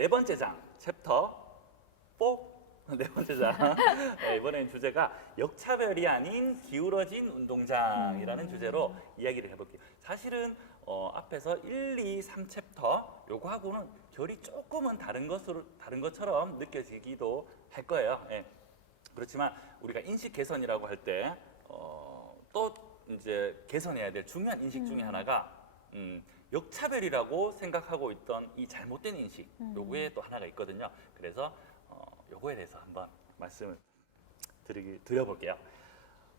네 번째 장 챕터 4 네 번째 장 네, 이번엔 주제가 역차별이 아닌 기울어진 운동장이라는 주제로 이야기를 해볼게요. 사실은 앞에서 1, 2, 3 챕터 요거하고는 결이 조금은 다른 것처럼 느껴지기도 할 거예요. 예. 그렇지만 우리가 인식 개선이라고 할 때 또 이제 개선해야 될 중요한 인식 중에 하나가 역차별이라고 생각하고 있던 이 잘못된 인식 요거에 또 하나가 있거든요. 그래서 요거에 대해서 한번 말씀을 드려볼게요.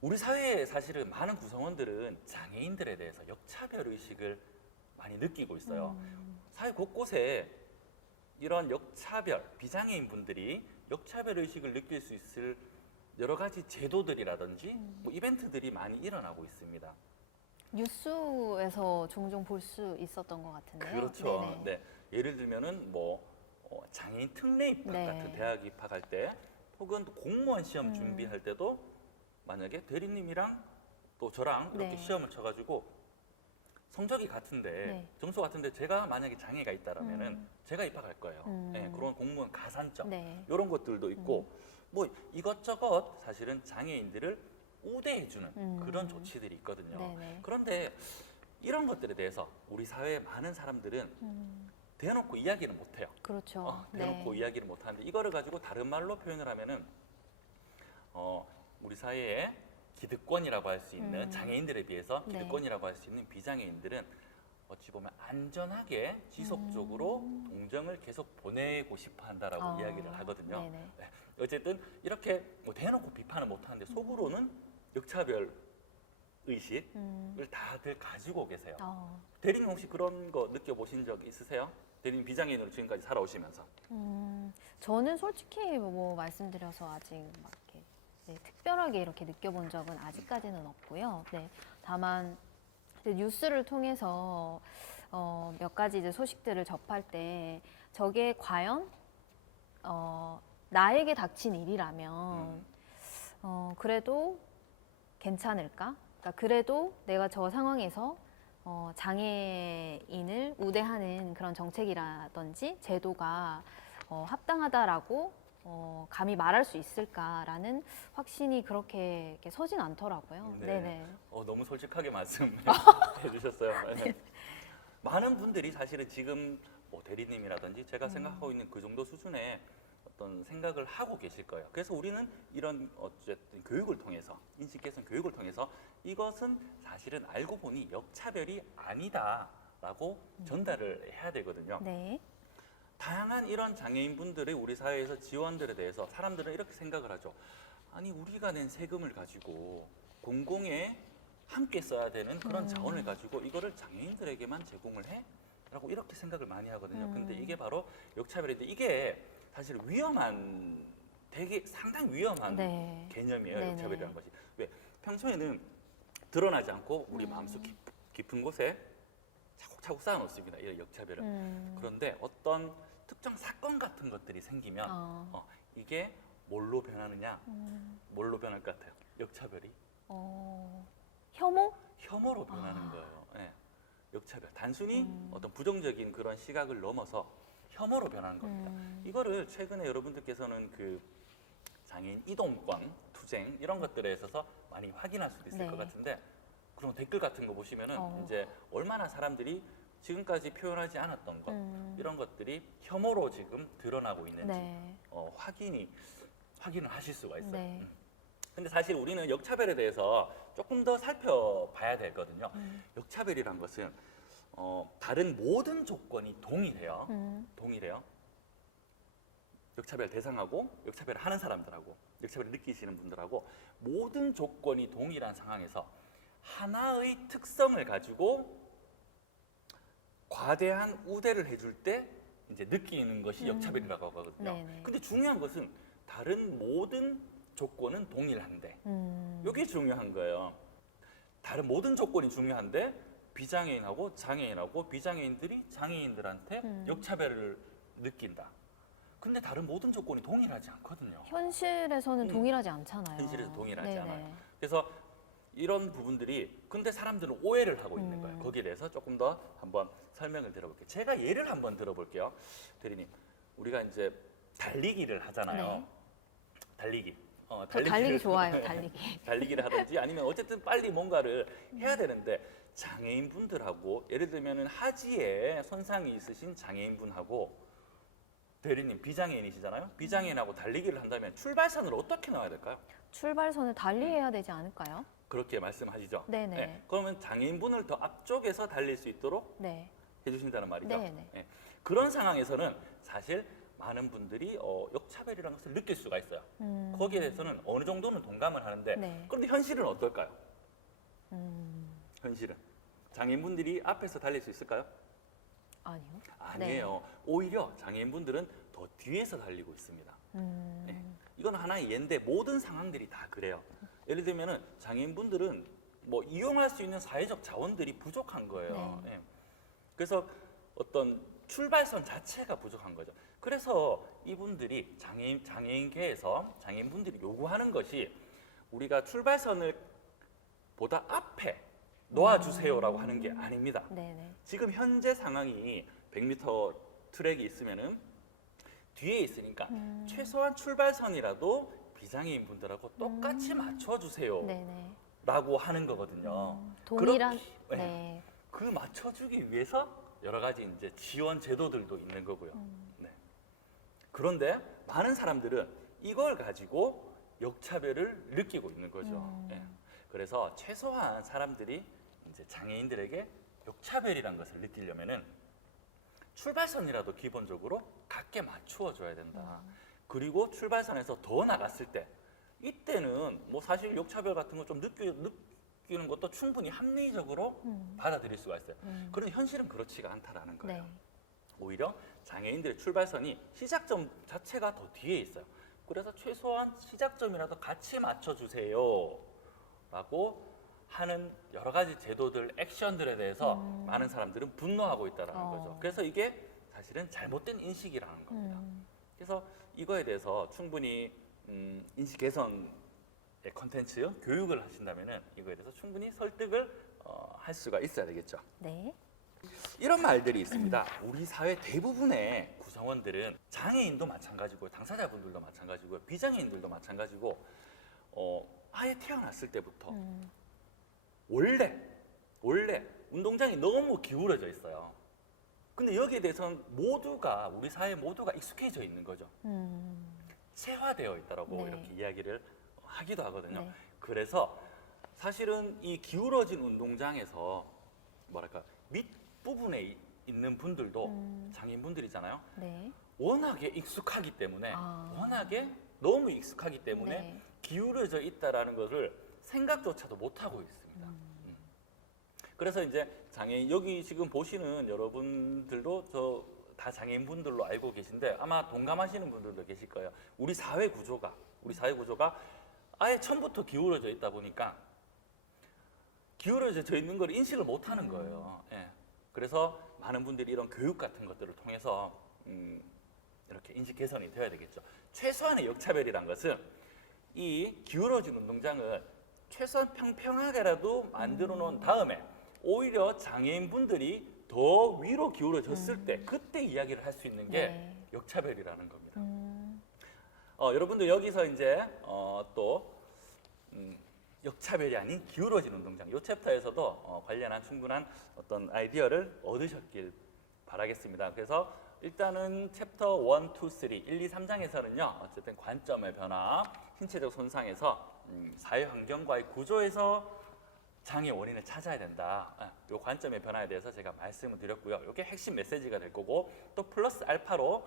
우리 사회에 사실은 많은 구성원들은 장애인들에 대해서 역차별 의식을 많이 느끼고 있어요. 사회 곳곳에 이런 역차별, 비장애인 분들이 역차별 의식을 느낄 수 있을 여러 가지 제도들이라든지 뭐 이벤트들이 많이 일어나고 있습니다. 뉴스에서 종종 볼 수 있었던 것 같은데요. 그렇죠. 네네. 네. 예를 들면은 뭐 장애인 특례 입학 네. 같은 대학 입학할 때, 혹은 또 공무원 시험 준비할 때도 만약에 대리님이랑 또 저랑 이렇게 네. 시험을 쳐가지고 성적이 같은데 네. 점수 같은데 제가 만약에 장애가 있다라면은 제가 입학할 거예요. 네, 그런 공무원 가산점 네. 이런 것들도 있고 뭐 이것저것 사실은 장애인들을 우대해주는 그런 조치들이 있거든요. 네네. 그런데 이런 것들에 대해서 우리 사회의 많은 사람들은 대놓고 이야기를 못해요. 그렇죠. 대놓고 네. 이야기를 못하는데 이거를 가지고 다른 말로 표현을 하면은 우리 사회에 기득권이라고 할 수 있는 장애인들에 비해서 네. 기득권이라고 할 수 있는 비장애인들은 어찌 보면 안전하게 지속적으로 동정을 계속 보내고 싶어 한다라고 이야기를 하거든요. 네네. 네. 어쨌든 이렇게 뭐 대놓고 비판을 못하는데 속으로는 역차별 의식을 다들 가지고 계세요. 대리님 혹시 그런 거 느껴보신 적 있으세요? 대리님 비장애인으로 지금까지 살아오시면서. 저는 솔직히 뭐 말씀드려서 아직 막 이렇게 특별하게 이렇게 느껴본 적은 아직까지는 없고요. 네. 다만 이제 뉴스를 통해서 몇 가지 이제 소식들을 접할 때 저게 과연 나에게 닥친 일이라면 그래도 괜찮을까? 그러니까 그래도 내가 저 상황에서 장애인을 우대하는 그런 정책이라든지 제도가 합당하다라고 감히 말할 수 있을까라는 확신이 그렇게 이렇게 서진 않더라고요. 네. 네네. 너무 솔직하게 말씀해 주셨어요. 네. 많은 분들이 사실은 지금 뭐 대리님이라든지 제가 생각하고 있는 그 정도 수준의 어떤 생각을 하고 계실 거예요. 그래서 우리는 이런 어쨌든 교육을 통해서, 인식 개선 교육을 통해서 이것은 사실은 알고 보니 역차별이 아니다라고 전달을 해야 되거든요. 네. 다양한 이런 장애인 분들의 우리 사회에서 지원들에 대해서 사람들은 이렇게 생각을 하죠. 아니 우리가 낸 세금을 가지고 공공에 함께 써야 되는 그런 자원을 가지고 이거를 장애인들에게만 제공을 해? 라고 이렇게 생각을 많이 하거든요. 근데 이게 바로 역차별인데 이게 사실 위험한, 되게 상당히 위험한 네. 개념이에요. 네네. 역차별이라는 것이. 왜? 평소에는 드러나지 않고 우리 마음속 깊은 곳에 차곡차곡 쌓아놓습니다. 이 역차별을. 그런데 어떤 특정 사건 같은 것들이 생기면 이게 뭘로 변하느냐? 뭘로 변할 것 같아요? 역차별이? 혐오? 혐오로 변하는 거예요. 예. 역차별. 단순히 어떤 부정적인 그런 시각을 넘어서 혐오로 변하는 겁니다. 이거를 최근에 여러분들께서는 그 장애인 이동권, 투쟁 이런 것들에 있어서 많이 확인할 수도 있을 네. 것 같은데 그런 댓글 같은 거 보시면은 이제 얼마나 사람들이 지금까지 표현하지 않았던 것 이런 것들이 혐오로 지금 드러나고 있는지 네. 확인을 하실 수가 있어요. 네. 근데 사실 우리는 역차별에 대해서 조금 더 살펴봐야 되거든요. 역차별이란 것은 다른 모든 조건이 동일해요. 동일해요. 역차별 대상하고 역차별을 하는 사람들하고 역차별을 느끼시는 분들하고 모든 조건이 동일한 상황에서 하나의 특성을 가지고 과대한 우대를 해줄 때 이제 느끼는 것이 역차별이라고 하거든요. 네네. 근데 중요한 것은 다른 모든 조건은 동일한데 이게 중요한 거예요. 다른 모든 조건이 중요한데 비장애인하고 장애인하고 비장애인들이 장애인들한테 역차별을 느낀다. 근데 다른 모든 조건이 동일하지 않거든요. 현실에서는 동일하지 않잖아요. 현실에서 동일하지 네네. 않아요. 그래서 이런 부분들이 근데 사람들은 오해를 하고 있는 거예요. 거기에 대해서 조금 더 한번 설명을 들어볼게요. 제가 예를 한번 들어볼게요. 대리님, 네. 이제 달리기를 하잖아요. 네. 달리기. 저 달리기 좋아요, 달리기. 달리기를 하든지 아니면 어쨌든 빨리 뭔가를 해야 되는데 장애인 분들하고 예를 들면은 하지에 손상이 있으신 장애인 분하고 대리님 비장애인이시잖아요. 비장애인하고 달리기를 한다면 출발선을 어떻게 넣어야 될까요? 출발선을 달리해야 되지 않을까요? 그렇게 말씀하시죠. 네네. 네, 그러면 장애인분을 더 앞쪽에서 달릴 수 있도록 네. 해주신다는 말이죠. 네네. 네, 그런 상황에서는 사실 많은 분들이 역차별이라는 것을 느낄 수가 있어요. 거기에 대해서는 어느 정도는 동감을 하는데 네. 그런데 현실은 어떨까요? 현실은 장애인분들이 앞에서 달릴 수 있을까요? 아니요. 아니에요. 오히려 장애인분들은 더 뒤에서 달리고 있습니다. 네. 이건 하나의 예인데 모든 상황들이 다 그래요. 예를 들면은 장애인분들은 뭐 이용할 수 있는 사회적 자원들이 부족한 거예요. 네. 예. 그래서 어떤 출발선 자체가 부족한 거죠. 그래서 이분들이 장애인계에서 장애인분들이 요구하는 것이 우리가 출발선을 보다 앞에 놓아주세요라고 하는 게 아닙니다. 네네. 지금 현재 상황이 100m 트랙이 있으면은 뒤에 있으니까 최소한 출발선이라도 비장애인 분들하고 똑같이 맞춰주세요라고 네네. 하는 거거든요. 동일한. 그렇기- 네. 그 맞춰주기 위해서 여러 가지 이제 지원 제도들도 있는 거고요. 네. 그런데 많은 사람들은 이걸 가지고 역차별을 느끼고 있는 거죠. 네. 그래서 최소한 사람들이 이제 장애인들에게 역차별이라는 것을 느끼려면은 출발선이라도 기본적으로 같게 맞추어 줘야 된다. 그리고 출발선에서 더 나갔을 때 이때는 뭐 사실 역차별 같은 거 좀 느끼는 것도 충분히 합리적으로 받아들일 수가 있어요. 그런데 현실은 그렇지가 않다라는 거예요. 네. 오히려 장애인들의 출발선이 시작점 자체가 더 뒤에 있어요. 그래서 최소한 시작점이라도 같이 맞춰주세요 라고 하는 여러 가지 제도들, 액션들에 대해서 많은 사람들은 분노하고 있다는 거죠. 그래서 이게 사실은 잘못된 인식이라는 겁니다. 그래서 이거에 대해서 충분히 인식 개선의 컨텐츠, 교육을 하신다면 이거에 대해서 충분히 설득을 할 수가 있어야 되겠죠. 네. 이런 말들이 있습니다. 우리 사회 대부분의 구성원들은 장애인도 마찬가지고 당사자분들도 마찬가지고 비장애인들도 마찬가지고 아예 태어났을 때부터 원래 운동장이 너무 기울어져 있어요. 근데 여기에 대해서는 모두가 우리 사회 모두가 익숙해져 있는 거죠. 체화되어 있다라고 네. 이렇게 이야기를 하기도 하거든요. 네. 그래서 사실은 이 기울어진 운동장에서 뭐랄까 밑부분에 있는 분들도 장애인분들이잖아요. 네. 워낙에 익숙하기 때문에 아. 워낙에 너무 익숙하기 때문에 네. 기울어져 있다라는 것을 생각조차도 못 하고 있습니다. 그래서 이제 장애인 여기 지금 보시는 여러분들도 저 다 장애인분들로 알고 계신데 아마 동감하시는 분들도 계실 거예요. 우리 사회 구조가 아예 처음부터 기울어져 있다 보니까 기울어져 있는 걸 인식을 못 하는 거예요. 예. 그래서 많은 분들이 이런 교육 같은 것들을 통해서 이렇게 인식 개선이 되어야 되겠죠. 최소한의 역차별이란 것은 이 기울어진 운동장을 최소한 평평하게라도 만들어 놓은 다음에 오히려 장애인분들이 더 위로 기울어졌을 때 그때 이야기를 할 수 있는 게 네. 역차별이라는 겁니다. 여러분들 여기서 이제 또 역차별이 아닌 기울어진 운동장 이 챕터에서도 관련한 충분한 어떤 아이디어를 얻으셨길 바라겠습니다. 그래서 일단은 챕터 1, 2, 3, 1, 2, 3장에서는요. 어쨌든 관점의 변화, 신체적 손상에서 사회 환경과의 구조에서 장애 원인을 찾아야 된다. 이 관점의 변화에 대해서 제가 말씀을 드렸고요. 이게 핵심 메시지가 될 거고 또 플러스 알파로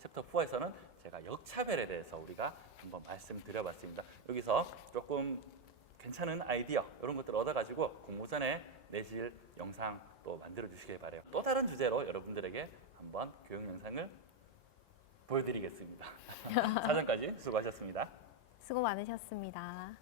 챕터 4에서는 제가 역차별에 대해서 우리가 한번 말씀드려봤습니다. 여기서 조금 괜찮은 아이디어 이런 것들을 얻어가지고 공모전에 내실 영상 또 만들어 주시길 바래요. 또 다른 주제로 여러분들에게 한번 교육 영상을 보여드리겠습니다. 사전까지 수고하셨습니다. 수고 많으셨습니다.